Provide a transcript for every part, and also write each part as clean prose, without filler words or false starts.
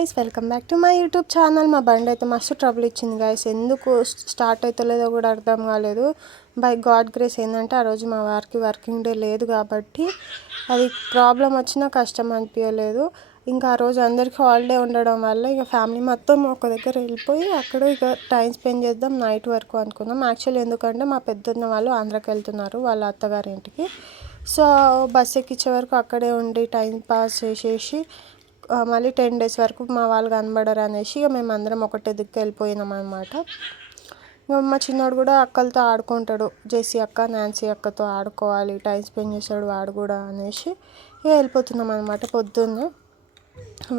Guys, welcome back to my YouTube channel. మా బండి అయితే మస్తు ట్రబుల్ ఇచ్చింది గాయస్. ఎందుకు స్టార్ట్ అవుతలేదో కూడా అర్థం కాలేదు. బై గాడ్ గ్రేస్ ఏంటంటే ఆ రోజు మా వారికి వర్కింగ్ డే లేదు కాబట్టి అది ప్రాబ్లం వచ్చినా కష్టం అనిపించలేదు. ఇంకా ఆ రోజు అందరికీ హాలిడే ఉండడం వల్ల ఇక ఫ్యామిలీ మొత్తం ఒక దగ్గర వెళ్ళిపోయి అక్కడ ఇక టైం స్పెండ్ చేద్దాం నైట్ వరకు అనుకున్నాం. యాక్చువల్లీ ఎందుకంటే మా పెద్దన్న వాళ్ళు ఆంధ్రాకి వెళ్తున్నారు వాళ్ళ అత్తగారి ఇంటికి. సో బస్ ఎక్కించే వరకు అక్కడే ఉండి టైం పాస్ చేసేసి మళ్ళీ 10 days వరకు మా వాళ్ళు కనబడరు అనేసి ఇక మేము అందరం ఒకటే దిక్కు వెళ్ళిపోయినాం అనమాట. మా చిన్నోడు కూడా అక్కలతో ఆడుకుంటాడు, జెస్సీ అక్క నాన్సీ అక్కతో ఆడుకోవాలి, టైం స్పెండ్ చేస్తాడు వాడు కూడా అనేసి ఇక వెళ్ళిపోతున్నాం అనమాట. పొద్దున్నే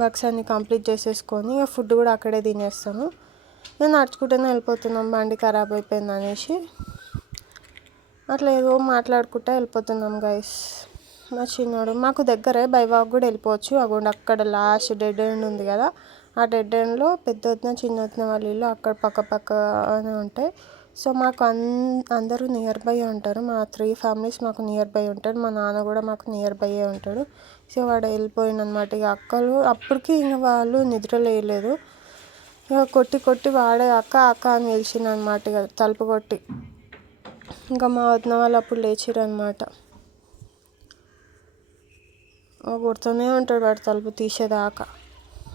వర్క్స్ అన్నీ కంప్లీట్ చేసేసుకొని ఇక ఫుడ్ కూడా అక్కడే తినేస్తాము. నేను నడుచుకుంటూనే వెళ్ళిపోతున్నాం, బండి ఖరాబ్ అయిపోయింది అనేసి అట్లా ఏదో మాట్లాడుకుంటూ వెళ్ళిపోతున్నాం గైస్. మా చిన్నోడు మాకు దగ్గరే బై వాక్ కూడా వెళ్ళిపోవచ్చు. అగోండి అక్కడ లాస్ట్ డెడ్ ఎండ్ ఉంది కదా, ఆ డెడ్ ఎండ్లో పెద్ద వదిన చిన్న వదిన వాళ్ళ ఇల్లు అక్కడ పక్కనే ఉంటాయి. సో మాకు అందరూ నియర్ బై ఉంటారు. మా 3 families మాకు నియర్ బై ఉంటాడు. మా నాన్న కూడా మాకు నియర్ బై ఉంటాడు. సో వాడు వెళ్ళిపోయిందనమాట. ఇక అక్కలు అప్పటికి ఇంక వాళ్ళు నిద్ర లేయలేదు. ఇక కొట్టి వాడే అక్క అక్క అని పిలిచిందనమాట. ఇక తలుపు కొట్టి ఇంకా మా వదిన వాళ్ళు అప్పుడు లేచిరనమాట. కొడుతూనే ఉంటాడు వాడు తలుపు తీసేదాకా.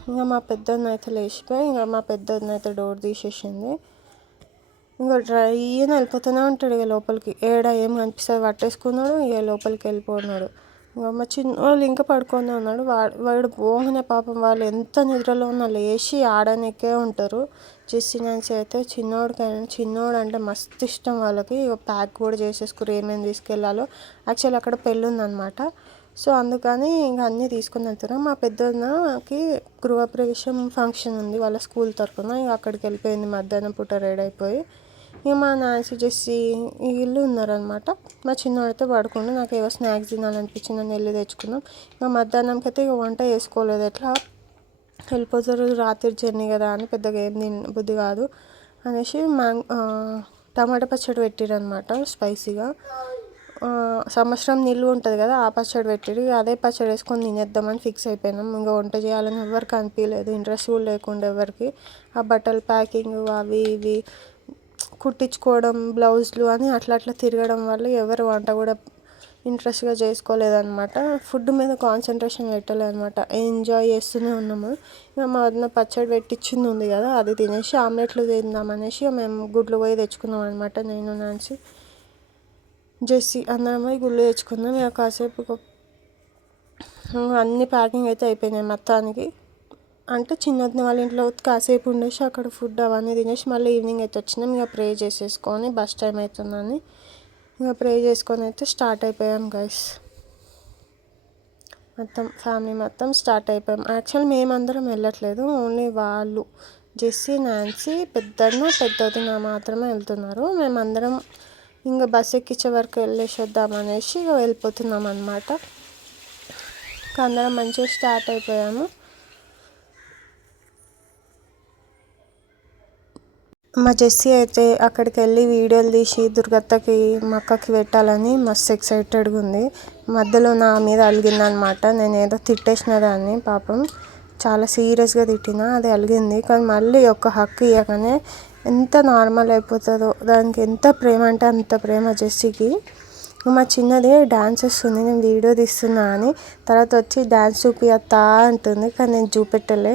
ఇంకా మా పెద్దన్న అయితే లేచిపోయి ఇంకా మా పెద్దన్న అయితే డోర్ తీసేసింది. ఇంకా డ్రైన వెళ్ళిపోతూనే ఉంటాడు ఇక లోపలికి. ఏం కనిపిస్తుంది పట్టేసుకున్నాడు, ఇక లోపలికి వెళ్ళిపోతున్నాడు. ఇంకా మా చిన్న వాళ్ళు ఇంకా పడుకొని ఉన్నాడు. వాడు పోగానే పాపం వాళ్ళు ఎంత నిద్రలో ఉన్నా లేచి ఆడనికే ఉంటారు. జెస్సీ నాన్సీ అయితే చిన్నోడు అంటే మస్తు ఇష్టం వాళ్ళకి. ఇక ప్యాక్ కూడా చేసేసుకుని ఏమేమి తీసుకెళ్ళాలో. యాక్చువల్లీ అక్కడ పెళ్ళి ఉందన్నమాట. సో అందుకని ఇంకా అన్నీ తీసుకొని వెళ్తున్నాం. మా పెద్దన్నకి గృహప్రవేశం ఫంక్షన్ ఉంది వాళ్ళ స్కూల్ తరఫున. ఇక అక్కడికి వెళ్ళిపోయింది మధ్యాహ్నం పూట రెడీ అయిపోయి. ఇక మా నాన్సీ జెస్సీ వీళ్ళు ఉన్నారనమాట. మా చిన్నవాడితో పడుకుంటూ నాకు ఏవో స్నాక్స్ తినాలనిపించింది అని వెళ్ళి తెచ్చుకున్నాం. ఇక మధ్యాహ్నంకి అయితే ఇక వంట చేసుకోలేదు, ఎట్లా వెళ్ళిపోతారు రాత్రి జర్నీ కదా అని పెద్దగా ఏం బుద్ధి కాదు అనేసి టమాటా పచ్చడి పెట్టిరనమాట స్పైసీగా. సంవత్సరం నిల్వ ఉంటుంది కదా, ఆ పచ్చడి పెట్టిరు. అదే పచ్చడి వేసుకొని తినేద్దామని ఫిక్స్ అయిపోయినాం. ఇంకా వంట చేయాలని ఎవరికి అనిపించలేదు, ఇంట్రెస్ట్ కూడా లేకుండా ఎవరికి. ఆ బట్టల ప్యాకింగ్ అవి ఇవి కుట్టించుకోవడం బ్లౌజులు అని అట్లా తిరగడం వల్ల ఎవరు వంట కూడా ఇంట్రెస్ట్గా చేసుకోలేదన్నమాట. ఫుడ్ మీద కాన్సన్ట్రేషన్ పెట్టలేదన్నమాట. ఎంజాయ్ చేస్తూనే ఉన్నాము. ఇక మా వదిన పచ్చడి పెట్టించింది ఉంది కదా, అది తినేసి ఆమ్లెట్లు తిందామనేసి మేము గుడ్లు పోయి తెచ్చుకున్నాం అనమాట. నేను నాన్సీ జెస్సీ అందరం పోయి గుళ్ళు తెచ్చుకున్నాం. ఇక కాసేపు అన్ని ప్యాకింగ్ అయితే అయిపోయినాయి మొత్తానికి. అంటే చిన్నదిన వాళ్ళ ఇంట్లో కాసేపు ఉండేసి అక్కడ ఫుడ్ అవన్నీ తినేసి మళ్ళీ ఈవినింగ్ అయితే వచ్చినాం. ఇక ప్రే చేసేసుకొని బస్ టైం అవుతుందని ఇక ప్రే చేసుకొని అయితే స్టార్ట్ అయిపోయాం గైస్. మొత్తం ఫ్యామిలీ మొత్తం స్టార్ట్ అయిపోయాం. యాక్చువల్లీ మేమందరం వెళ్ళట్లేదు, ఓన్లీ వాళ్ళు జెస్సీ నాన్సీ పెద్దదిన మాత్రమే వెళ్తున్నారు. మేమందరం ఇంకా బస్ ఎక్కించే వరకు వెళ్ళేసి వద్దామనేసి ఇక వెళ్ళిపోతున్నాం అనమాట. ఇంకా అందరం మంచిగా స్టార్ట్ అయిపోయాము. మా జెస్సీ అయితే అక్కడికి వెళ్ళి వీడియోలు తీసి దుర్గత్తకి మా అక్కకి పెట్టాలని మస్తు ఎక్సైటెడ్గా ఉంది. మధ్యలో నా మీద అలిగిందనమాట. నేను ఏదో తిట్టేసిన దాన్ని, పాపం చాలా సీరియస్గా తిట్టినా, అది అలిగింది. కానీ మళ్ళీ ఒక హక్కు ఇవ్వగానే ఎంత నార్మల్ అయిపోతుందో, దానికి ఎంత ప్రేమ అంటే అంత ప్రేమ జెస్సీకి. మా చిన్నది డ్యాన్స్ వస్తుంది, నేను వీడియో తీస్తున్నా అని తర్వాత వచ్చి డ్యాన్స్ చూపిస్తా అంటుంది. కానీ నేను చూపెట్టలే,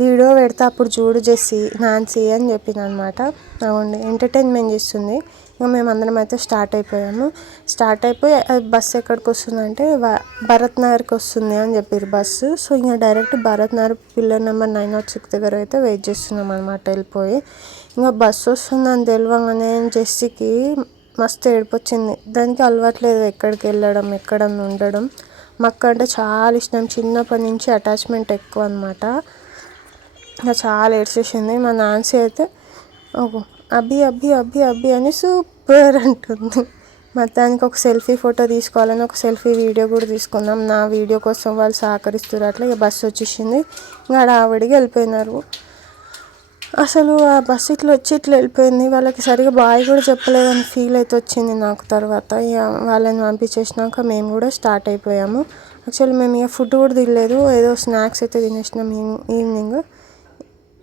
వీడియో పెడితే అప్పుడు చూడు జెస్సీ నాన్సీ అని చెప్పిన అనమాట. అవునండి, ఎంటర్టైన్మెంట్ చేస్తుంది. ఇంకా మేమందరం అయితే స్టార్ట్ అయిపోయాము. స్టార్ట్ అయిపోయి బస్సు ఎక్కడికి వస్తుందంటే భరత్ నగర్కి వస్తుంది అని చెప్పారు బస్సు. సో ఇంకా direct Bharat Nagar pillar number 906 దగ్గర అయితే వెయిట్ చేస్తున్నాం అనమాట వెళ్ళిపోయి. ఇంకా బస్సు వస్తుందని తెలియగానే జెస్సీకి మస్తు ఏడుపు వచ్చింది. దానికి అలవాట్లేదు ఎక్కడికి వెళ్ళడం ఎక్కడ ఉండడం. మా అక్క అంటే చాలా ఇష్టం, చిన్నప్పటి నుంచి అటాచ్మెంట్ ఎక్కువ అనమాట. ఇంకా చాలా ఏడ్చేసింది. మా నాన్సీ అయితే అబ్బి అబ్బి అబ్బి అబ్బి అని సూపర్ అంటుంది. మొత్తానికి ఒక సెల్ఫీ ఫోటో తీసుకోవాలని ఒక సెల్ఫీ వీడియో కూడా తీసుకున్నాం. నా వీడియో కోసం వాళ్ళు సహకరిస్తారు. అట్లా ఇక బస్సు వచ్చేసింది. ఇంకా ఆవిడికి వెళ్ళిపోయినారు. అసలు ఆ బస్సు ఇట్లా వచ్చి ఇట్లా వెళ్ళిపోయింది. వాళ్ళకి సరిగా బాయ్ కూడా చెప్పలేదని ఫీల్ అయితే వచ్చింది నాకు. తర్వాత ఇక వాళ్ళని పంపించేసినాక మేము కూడా స్టార్ట్ అయిపోయాము. యాక్చువల్లీ మేము ఇక ఫుడ్ కూడా తినలేదు, ఏదో స్నాక్స్ అయితే తినేసినాం ఈవినింగ్.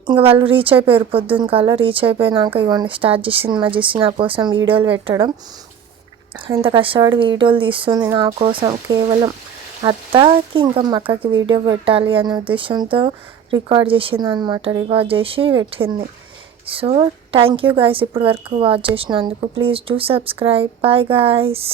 ఇంకా వాళ్ళు రీచ్ అయిపోయారు పొద్దున్న కల్లా. రీచ్ అయిపోయినాక ఇవ్వండి స్టార్ట్ చేసింది మా జెస్సీ నా కోసం వీడియోలు పెట్టడం. ఎంత కష్టపడి వీడియోలు తీస్తుంది నా కోసం. కేవలం అత్తకి ఇంకా మా అక్కకి వీడియో పెట్టాలి అనే ఉద్దేశంతో రికార్డ్ చేసింది అనమాట. రికార్డ్ చేసి పెట్టింది. సో థ్యాంక్ యూ గైస్ ఇప్పటి వరకు వాచ్ చేసినందుకు. Please do subscribe. Bye guys.